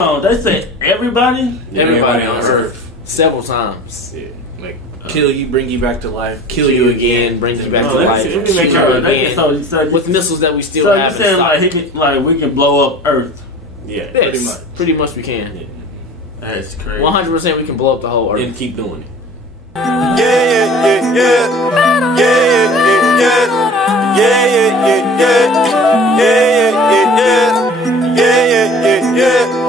Oh, they said everybody? Everybody on Earth. Several times. Yeah. Like, kill you, bring you back to life. Kill you again, bring you back to life. Let me make sure. With missiles that we still have. So you saying like we can blow up Earth? Yeah, yes, pretty much we can. Yeah. That's crazy. 100% we can blow up the whole Earth. And keep doing it. Yeah, yeah, yeah, yeah. Yeah, yeah, yeah, yeah. Yeah, yeah, yeah, yeah. Yeah, yeah, yeah. Yeah, yeah, yeah, yeah.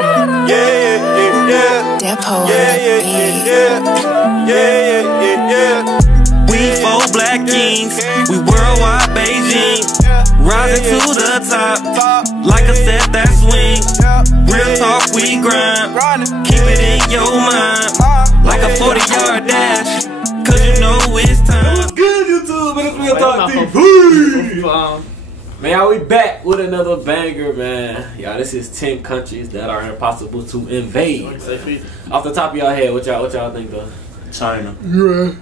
Yeah, yeah, yeah, yeah. Depot. Yeah, yeah, yeah, yeah. Yeah, yeah, yeah, yeah. We four black kings, we worldwide Beijing, rising to the top, like a set that swing. Real talk, we grind, keep it in your mind, like a 40-yard dash, cause you know it's time. What's good, YouTube? It's Real Talk TV. Man, we back with another banger, man. Y'all, this is 10 countries that are impossible to invade. Off the top of y'all head, what y'all think though? China. Yeah.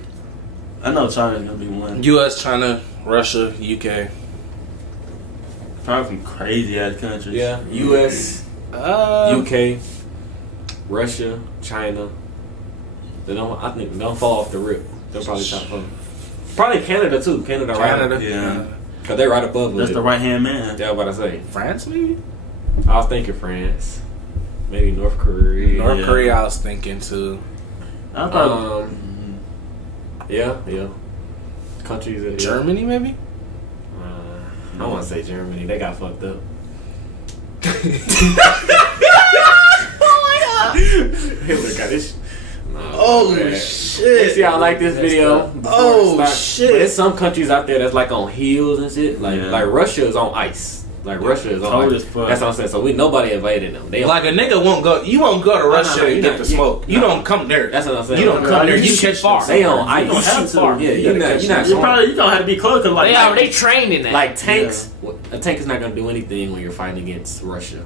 I know China's gonna be one. U.S., China, Russia, UK. Probably some crazy ass countries. Yeah, U.S., UK, Russia, China. I think they don't fall off the rip. They'll probably top 5. Probably Canada too. Canada. Right? Yeah. Cause they're right above. That's the right hand man. Yeah, what I say. France, maybe? I was thinking France. Maybe North Korea. North Korea, I was thinking too. Yeah. Countries that Germany, maybe? I don't want to say Germany. They got fucked up. Oh my god! Hitler got this. Oh shit! See, I like this video. Oh shit! But there's some countries out there that's like on hills and shit. Like Russia is on ice. Like Russia is on ice. That's what I'm saying. So nobody invaded them. They like a nigga won't go. You won't go to Russia and get the smoke. You don't come there. That's what I'm saying. You don't come there. You catch far. They on ice. You don't have to. Yeah, you're not. You don't have to be close. Like they trained in that. Like tanks. A tank is not gonna do anything when you're fighting against Russia.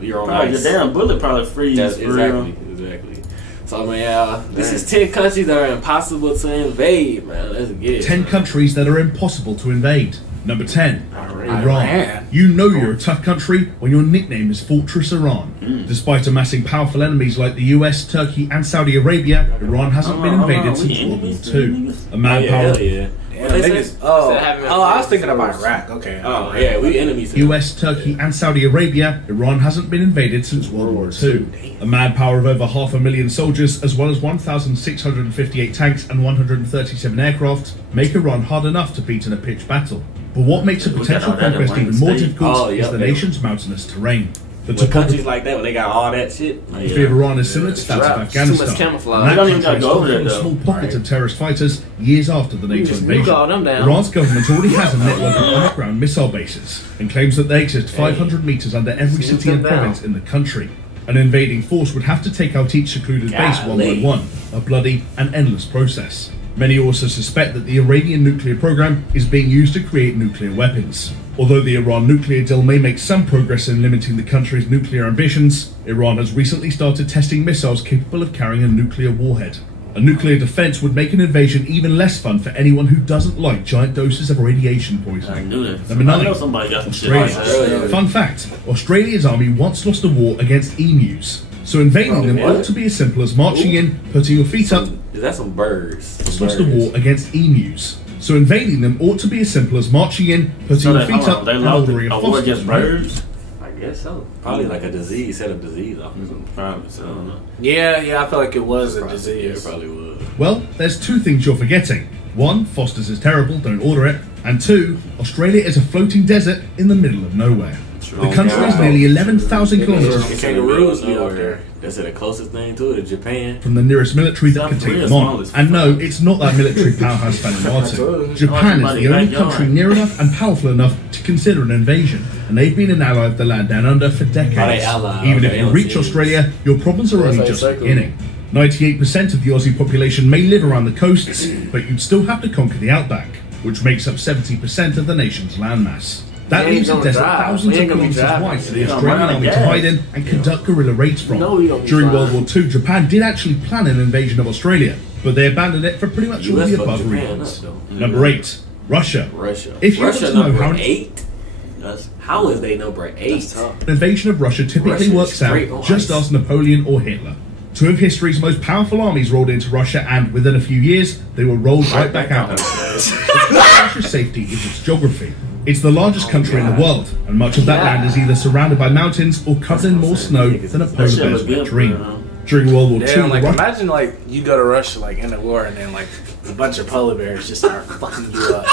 You're on ice. The damn bullet probably freeze. Exactly. So man, this is 10 countries that are impossible to invade, man. Let's get it. 10 countries that are impossible to invade. Number 10, Iran. You know you're a tough country when your nickname is Fortress Iran. Despite amassing powerful enemies like the US, Turkey and Saudi Arabia, Iran hasn't been invaded since World War II. A manpower... I was thinking about Iraq. Okay. Oh yeah, we enemies. US, Turkey and Saudi Arabia, Iran hasn't been invaded since World War II. A manpower of over 500,000 soldiers, as well as 1,658 tanks and 137 aircraft, make Iran hard enough to beat in a pitched battle. But what makes a potential conquest even more difficult is the nation's mountainous terrain. With countries like that, when they got all that shit, the fear of Iran is similar to that of Afghanistan. Too much camouflage. And that country is often small pockets of terrorist fighters years after the NATO invasion. Iran's government already has a network of underground missile bases and claims that they exist 500 meters under every city and province in the country. An invading force would have to take out each secluded base one by one, a bloody and endless process. Many also suspect that the Iranian nuclear program is being used to create nuclear weapons. Although the Iran nuclear deal may make some progress in limiting the country's nuclear ambitions, Iran has recently started testing missiles capable of carrying a nuclear warhead. A nuclear defense would make an invasion even less fun for anyone who doesn't like giant doses of radiation poisoning. I knew that. Number 9, I know somebody got some Australia. Fun fact, Australia's army once lost a war against emus. So invading them ought to be as simple as marching in, putting your feet up. Is that some birds? Lost a war against emus. So invading them ought to be as simple as marching in, putting your feet up, and ordering a war against birds. I guess so. Probably like a disease, set of disease off. Probably so. I don't know. Yeah, I feel like it was a disease. It probably was. Well, there's 2 things you're forgetting. 1, Foster's is terrible, don't order it. And 2, Australia is a floating desert in the middle of nowhere. The country is nearly 11,000 kilometers kangaroos out there. That's the closest thing to it, Japan. From the nearest military that can take them on. And no, it's not that military powerhouse Vanuatu. Japan is the only country near enough and powerful enough to consider an invasion, and they've been an ally of the land down under for decades. Even if you reach Australia, your problems are only just beginning. 98% of the Aussie population may live around the coasts, but you'd still have to conquer the outback, which makes up 70% of the nation's landmass. That leaves a desert thousands of kilometers wide for the Australian army to hide in and conduct guerrilla raids from. During World War II, Japan did actually plan an invasion of Australia, but they abandoned it for pretty much all the above reasons. Number 8, Russia. If you want to know how How is they number 8? An invasion of Russia typically Russia works out straight on just ice. as Napoleon or Hitler. Two of history's most powerful armies rolled into Russia, and within a few years, they were rolled right back out. The key to Russia's safety is its geography. It's the largest country in the world, and much of that land is either surrounded by mountains or covered in more snow than a polar bear's wet dream. During World War II, Damn, like imagine like you go to Russia like in a war and then like a bunch of polar bears just start fucking you up.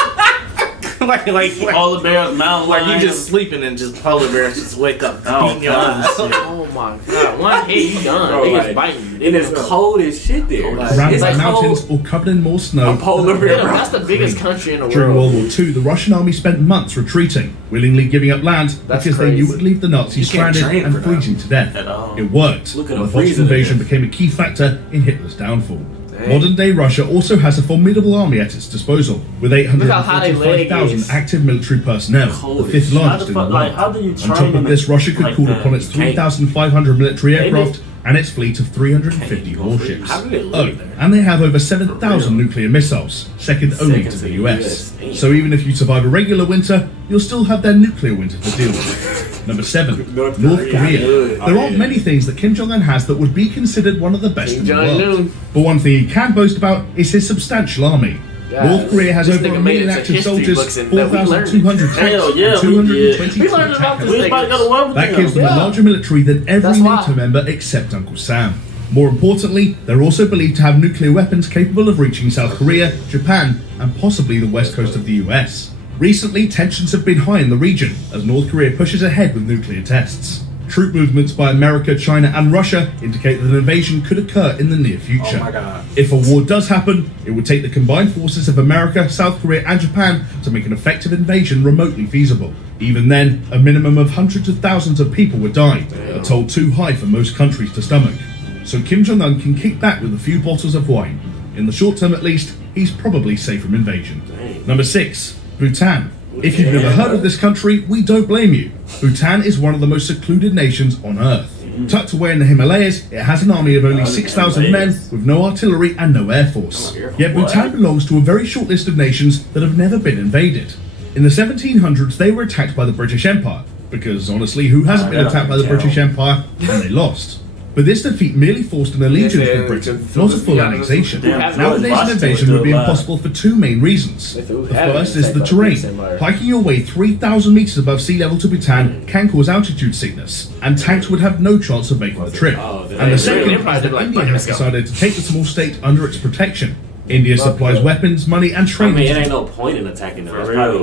like Polar bears, mountain like you lions. just sleeping and just polar bears just wake up beating your ass. Oh my god! One hit, you done. Bro, They like, just biting you. It is cold as shit there. Like, surrounded it's by like mountains cold. or covered in more snow. A polar bear. Yeah, that's the biggest country in the During world. World War II, the Russian army spent months retreating, willingly giving up land That's because they knew it crazy. would leave the Nazis You can't stranded train and for that. freezing to death. At all. It worked. Look at and them the Boston freezing invasion to became a key factor in Hitler's downfall. Dang. Modern-day Russia also has a formidable army at its disposal, with Look how high their leg 845,000 is. active military personnel, Cold the fifth as shit. largest in the Like, world. how do you On train top of them this, Russia could like call that? upon its You can't. 3,500 military They aircraft and its fleet of 350 Can't go warships. How do they live Oh, there? and they have over 7,000 nuclear missiles, second only to the US. So even if you survive a regular winter, you'll still have their nuclear winter to deal with. Number 7, North Korea. There aren't many things that Kim Jong-un has that would be considered one of the best in the world. Jong-un. But one thing he can boast about is his substantial army. Guys, North Korea has this over nigga 1 made million it to active history soldiers, books and that we learned. 4,200 tanks, Hell yeah, and we 222 We learned about attackers. this We about to go to war with That them. gives them a Yeah. larger military than every That's why. NATO member except Uncle Sam. More importantly, they're also believed to have nuclear weapons capable of reaching South Korea, Japan, and possibly the west coast of the US. Recently, tensions have been high in the region as North Korea pushes ahead with nuclear tests. Troop movements by America, China, and Russia indicate that an invasion could occur in the near future. Oh my God. If a war does happen, it would take the combined forces of America, South Korea, and Japan to make an effective invasion remotely feasible. Even then, a minimum of hundreds of thousands of people would die, a toll too high for most countries to stomach. So Kim Jong-un can kick back with a few bottles of wine. In the short term at least, he's probably safe from invasion. Number 6, Bhutan. If you've never heard of this country, we don't blame you. Bhutan is one of the most secluded nations on Earth. Tucked away in the Himalayas, it has an army of only 6,000 men with no artillery and no air force. Yet Bhutan belongs to a very short list of nations that have never been invaded. In the 1700s, they were attacked by the British Empire, because honestly, who hasn't been attacked by the British Empire? And they lost. But this defeat merely forced an allegiance Yeah, with Britain, yeah, not a full yeah, annexation. yeah, Nowadays, an invasion would be impossible for two main reasons. If it The was happening, first is it's the like terrain. British Empire. Hiking your way 3,000 meters above sea level to Bhutan can cause altitude sickness, and tanks would have no chance of making the trip. And the second is that India has decided to take the small state under its protection. India supplies weapons, money, and I training. mean, it ain't no point in attacking them. For That's real. probably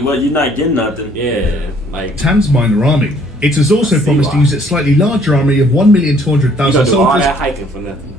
Like, why. you're not getting nothing. Yeah, like Bhutan's minor army. It has also promised to why. use its slightly larger army of 1,200,000 you gonna do all soldiers that hiking for nothing.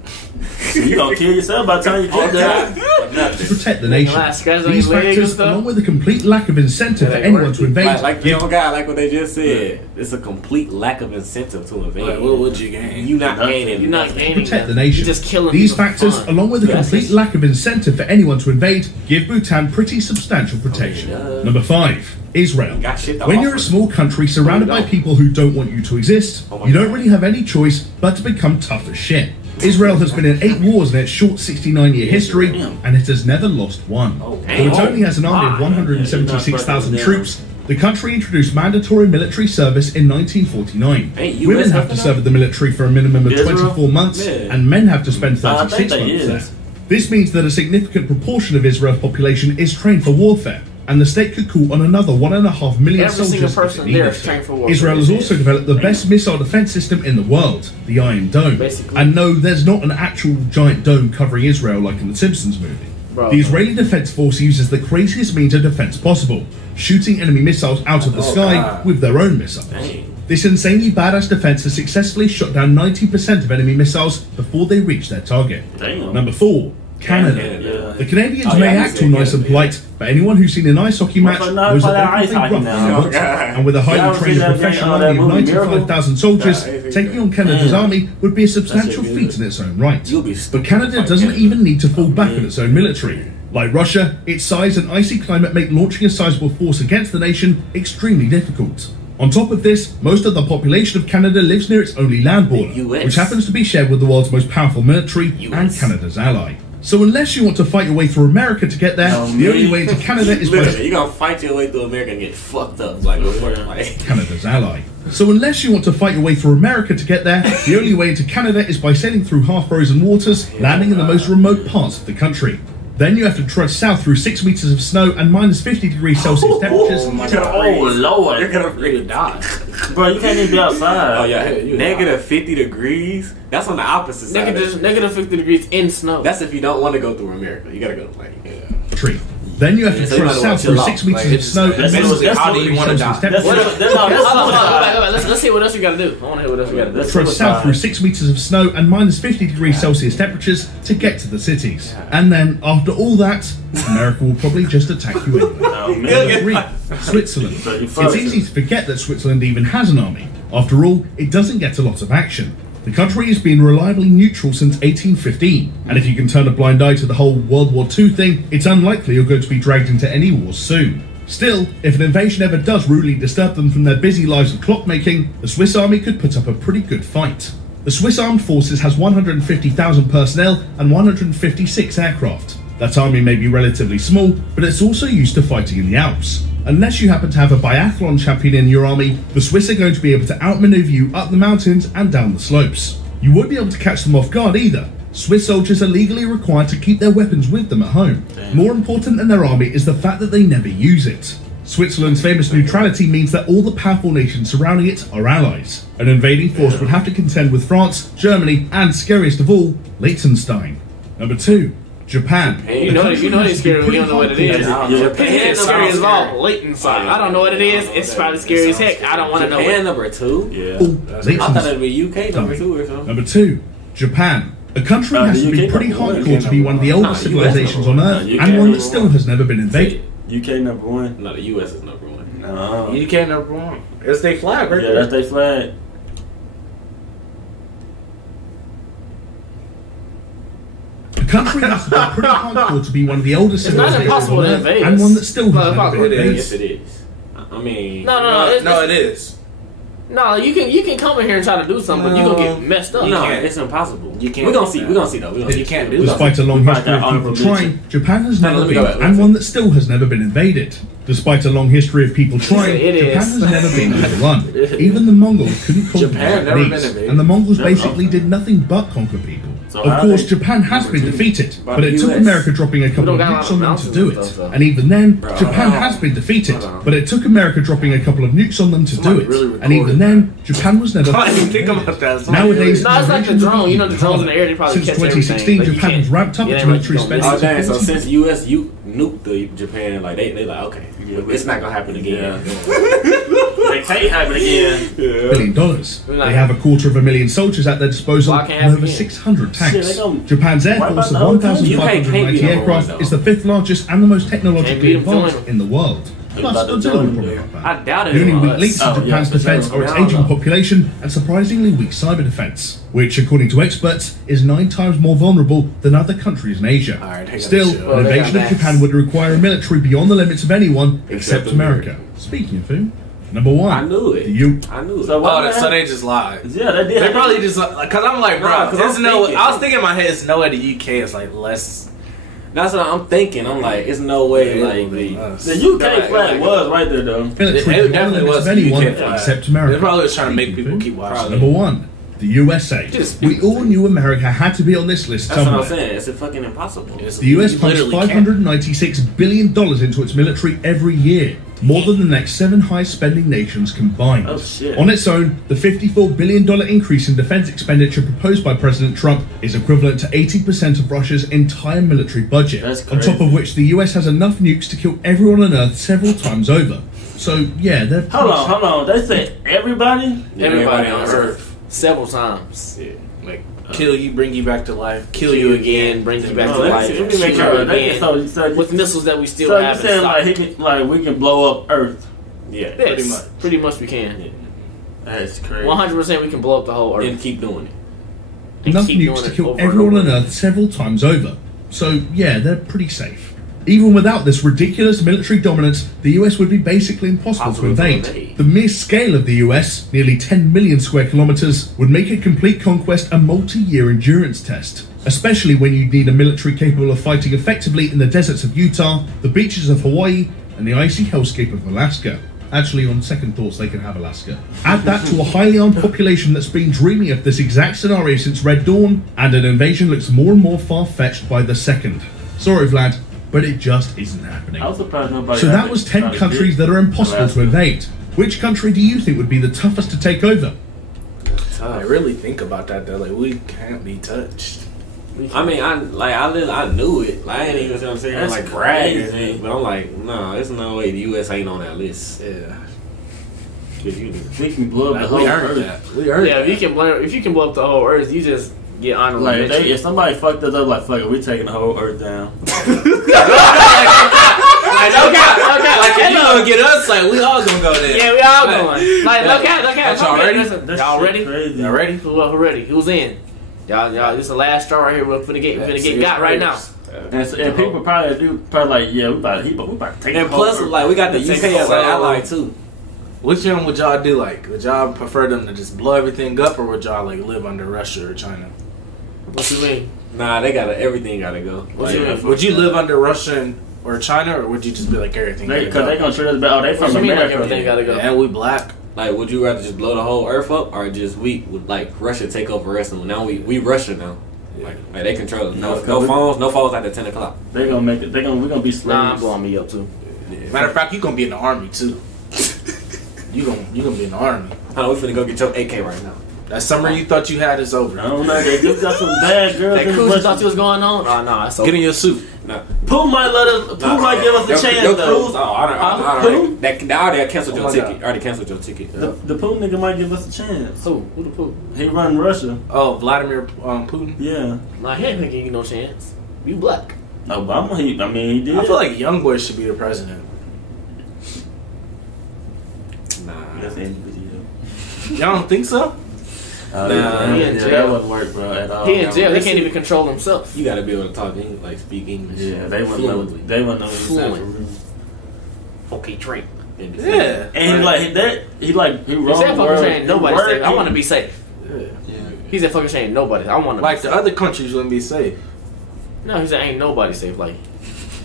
You gonna kill yourself by the time you get there. to protect the nation. Last scratch on These your leg and factors, stuff? along with a complete lack of incentive for That ain't anyone to working. invade, Like you got like what they just said. It's a complete lack of incentive to invade. Like, what would you gain? You not Nothing. gaining. You're not gaining protect the nothing. nation. You're just killing These people for factors, fun. along with a That's complete just- lack of incentive for anyone to invade, give Bhutan pretty substantial protection. Oh, yeah. Number 5, Israel. Got shit to When you're a offer. small country surrounded by people who don't want you to exist, Oh my you don't God. really have any choice but to become tough as shit. Israel has been in 8 wars in its short 69-year history, and it has never lost one. Oh, Though it only has an army of 176,000 troops, the country introduced mandatory military service in 1949. Hey, US Women have to helping serve in the military for a minimum of Israel? 24 months, Yeah. and men have to spend I 36 think months they there. is. This means that a significant proportion of Israel's population is trained for warfare, and the state could call on another 1.5 million Every single soldiers if it person there needed is to. trained for warfare. Israel has also developed the best missile defense system in the world, the Iron Dome. Basically. And no, there's not an actual giant dome covering Israel like in the Simpsons movie. Bro, The Israeli Defense Force uses the craziest means of defense possible, shooting enemy missiles out of the sky God. with their own missiles. Dang. This insanely badass defense has successfully shot down 90% of enemy missiles before they reach their target. Damn. Number 4, Canada. Canada. The Canadians Oh, may yeah, act all nice and polite, but anyone who's seen an ice hockey match Well, knows for that that they're ice nothing hockey rough now. and Oh, rugged. God. And with a highly Y'all trained seen that professional game, army of that movie, Miracle? 95,000 soldiers, Nah, taking on Canada's army would be a substantial That shit feat good. in its own right. You'll be But stupid Canada like doesn't Canada. even need to fall back on its own military. Like Russia, its size and icy climate make launching a sizable force against the nation extremely difficult. On top of this, most of the population of Canada lives near its only land border, US. which happens to be shared with the world's most powerful military and US. Canada's ally. So unless you want to fight your way through America to get there, the only way to Canada is by... Literally, you're gonna fight your way through America and get fucked up. Like, Canada's ally. So unless you want to fight your way through America to get there, the only way to Canada is by sailing through half-frozen waters, landing in the most remote parts of the country. Then you have to trudge south through 6 meters of snow and minus 50 degrees Celsius temperatures. Oh Lord, you're gonna really die. Bro, you can't even be outside. Oh yeah, negative 50 degrees. That's on the opposite side. Negative 50 degrees in snow. That's if you don't want to go through America. You gotta go to tree. Then you have to trudge south through 6 meters of snow and minus 50 how do you want to die? Let's see what else we gotta do. I want to hear what else we gotta do. Trudge south through 6 meters of snow and minus 50 degrees Celsius temperatures to get to the cities. And then, after all that, America will probably just attack you anyway. Switzerland. It's easy to forget that Switzerland even has an army. After all, it doesn't get a lot of action. The country has been reliably neutral since 1815, and if you can turn a blind eye to the whole World War II thing, it's unlikely you're going to be dragged into any wars soon. Still, if an invasion ever does rudely disturb them from their busy lives of clockmaking, the Swiss army could put up a pretty good fight. The Swiss Armed Forces has 150,000 personnel and 156 aircraft. That army may be relatively small, but it's also used to fighting in the Alps. Unless you happen to have a biathlon champion in your army, the Swiss are going to be able to outmaneuver you up the mountains and down the slopes. You won't be able to catch them off guard either. Swiss soldiers are legally required to keep their weapons with them at home. More important than their army is the fact that they never use it. Switzerland's famous neutrality means that all the powerful nations surrounding it are allies. An invading force would have to contend with France, Germany, and scariest of all, Liechtenstein. Number 2. Japan. You know they're scary when you don't know what it is. Japan is scary as all. Liechtenstein. I don't know what it is. It's probably scary as heck. I don't want to know. Japan number 2? Yeah. I thought it'd be UK number 2 or something. Number 2. Japan. A country has to be pretty hardcore to be one of the oldest civilizations on Earth, and one that still has never been invaded. UK number 1. No, the US is number 1. No. UK number 1. It's their flag, right? Yeah, that's their flag. A country has to be pretty hardcore to be one of the oldest civilizations on Earth, and one that still has never been invaded. Yes, it is. I mean, no, it is. No, you can come in here and try to do something, but you're gonna get messed up. No, it's impossible. You can't. We're gonna see though. You can't do that. Despite a long history of people trying, Japan has never been, and one that still has never been invaded. Despite a long history of people trying, Japan has never been overrun. Even the Mongols couldn't conquer the Japanese, and the Mongols basically did nothing but conquer people. Of course, Japan has been defeated, but it took America dropping a couple of nukes on them to do it. And even then, Japan has been defeated, but it took America dropping a couple of nukes on them to do it. And even then, Japan was never. I didn't think about that. Nowadays, no, it's like the drone. You know, the drones in the air, they probably since catch 2016, everything. Japan has ramped up its military spending. Oh, dang, so since US nuked the Japan, like they like, okay, it's not gonna happen again. It can't happen again. $1 billion. They have 250,000 soldiers at their disposal and over 600 tanks. Japan's air force of 1,590 aircraft is the 5th largest and the most technologically advanced in the world. Plus, artillery probably not bad. I doubt it. The only weak links to Japan's defense are its aging population and surprisingly weak cyber defense, which, according to experts, is 9 times more vulnerable than other countries in Asia. Still, an invasion of Japan would require a military beyond the limits of anyone except America. Speaking of whom, number 1. I knew it. I knew it. So they just lied. Yeah, they did. They probably just because I'm like, bro. I was thinking in my head, there's no way the UK is like less. That's what I'm thinking. I'm like, it's no way like the UK flag was right there though. Military It definitely was anyone the UK flag. except America. They're probably just trying to make people keep watching. Number 1. The USA. We all knew America had to be on this list That's somewhere. what I'm saying. It's fucking impossible. The US pumps $596 billion into its military every year, more than the next 7 high-spending nations combined. Oh, shit. On its own, the $54 billion increase in defense expenditure proposed by President Trump is equivalent to 80% of Russia's entire military budget, That's on top of which the US has enough nukes to kill everyone on Earth several times over. So, yeah, they're... Hold on. They said everybody? Everybody on Earth. Several times. Yeah. Like, kill you, bring you back to life. Kill you again, bring you back to life. Let me make sure. With missiles that we still have. So you're saying we can blow up Earth? Yeah, yes, pretty much we can. Yeah. That's crazy. 100% we can blow up the whole Earth. And keep doing it. Enough nukes to kill everyone on Earth several times over. So, yeah, they're pretty safe. Even without this ridiculous military dominance, the US would be basically impossible to invade. The mere scale of the US, nearly 10 million square kilometers, would make a complete conquest a multi-year endurance test. Especially when you need a military capable of fighting effectively in the deserts of Utah, the beaches of Hawaii, and the icy hellscape of Alaska. Actually, on second thoughts, they can have Alaska. Add that to a highly armed population that's been dreaming of this exact scenario since Red Dawn, and an invasion looks more and more far-fetched by the second. Sorry, Vlad, but it just isn't happening. I was surprised nobody. So that was 10 countries that are impossible to invade. Which country do you think would be the toughest to take over? I really think about that though. Like, we can't be touched. I mean, I knew it. Like, I ain't even, you know what I'm saying, That's like crazy. bragging, but I'm like, no, there's no way the U.S. ain't on that list. Yeah. We can blow up the whole We earned earth. that. We earned Yeah, that. if you can blow up the whole earth, you just get honorable Like mention. if somebody fucked us up, like fuck it, we taking the whole earth down. Like, if you gonna get us, like, we all gonna go there. Yeah, we all going. Like, look at. Y'all ready? That Y'all shit ready? Crazy. Y'all ready? Who ready? Who's in? Y'all, this is the last straw right here. We're finna get got right now. And people probably like, yeah, we about to take And the whole plus, earth. like, we got the UK as an ally too. Which one would y'all do? Like, would y'all prefer them to just blow everything up, or would y'all like live under Russia or China? What you mean? Nah, everything gotta go. What you mean? Would you live under Russia or China, or would you just be like everything? Because they gonna treat us bad. Oh, they What from you mean, like, America. everything gotta go? And we black. Like, would you rather just blow the whole earth up, or just we would like Russia take over us, and now we Russia now. Like they control us. No phones after 10 o'clock. They gonna make it. We gonna be slaves. Nah, I'm blowing me up too. Matter of fact, you gonna be in the army too. you gonna be in the army. Hold on, we finna go get your AK right now. That summer you thought you had is over. I don't know. They just got some bad girls. That in cruise Russia. thought you was going on? Oh no, that's so. Get in your suit. Nah. Pooh might let us. Pooh might give us a chance Your though. cruise? Oh, I Who? don't. I already canceled your my ticket. God. I already canceled your ticket. The Pooh nigga might give us a chance. Who the poop? He run Russia. Oh, Vladimir Putin. Yeah. Nah, he ain't gonna give you no chance. You black. Obama. He did. I feel like young boy should be the president. Nah. That's the end of the video. Y'all don't think so? Nah, he in jail. That wouldn't work, bro, at all. He in jail. He can't even control himself. You gotta be able to talk English, like speak English. Yeah, they wouldn't know. fluently. They wouldn't know what he said for Fluent. real. Okay, drink. Yeah. And he He wrong said fucking saying nobody's safe. I want to be safe. Yeah. He said fucking saying nobody. I want to Like be the safe. other countries wouldn't be safe. No, he said ain't nobody safe. Like,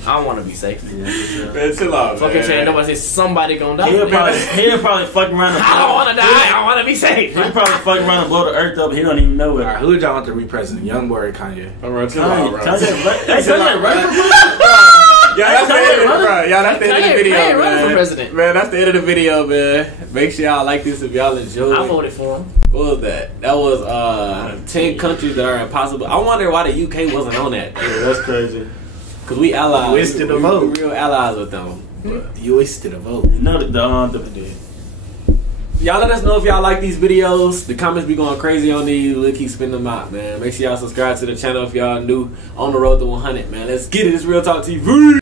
I want to be safe. Man, chill out, Fucking saying nobody says somebody gonna die. He'll probably fuck around and I don't want to die. I want to be safe. He'll probably fuck around and blow the earth up. He don't even know it. Alright, who would y'all want to be president? Young boy or Kanye? Alright, chill Kanye, out, bro. Kanye, right? Yeah, that's the end of the, bro. Yeah, that's the end of the Kanye video, running for man. president. Man, that's the end of the video, man. Make sure y'all like this if y'all enjoyed. I voted for him. What was that? That was 10 countries that are impossible. I wonder why the UK wasn't on that. Yeah, that's crazy. Cause we allies. Wasted a we vote. real allies with them. You wasted a vote. You know Y'all let us know if y'all like these videos. The comments be going crazy on these. We'll keep spinning them out, man. Make sure y'all subscribe to the channel if y'all new on the road to 100, man. Let's get it. It's Real Talk TV.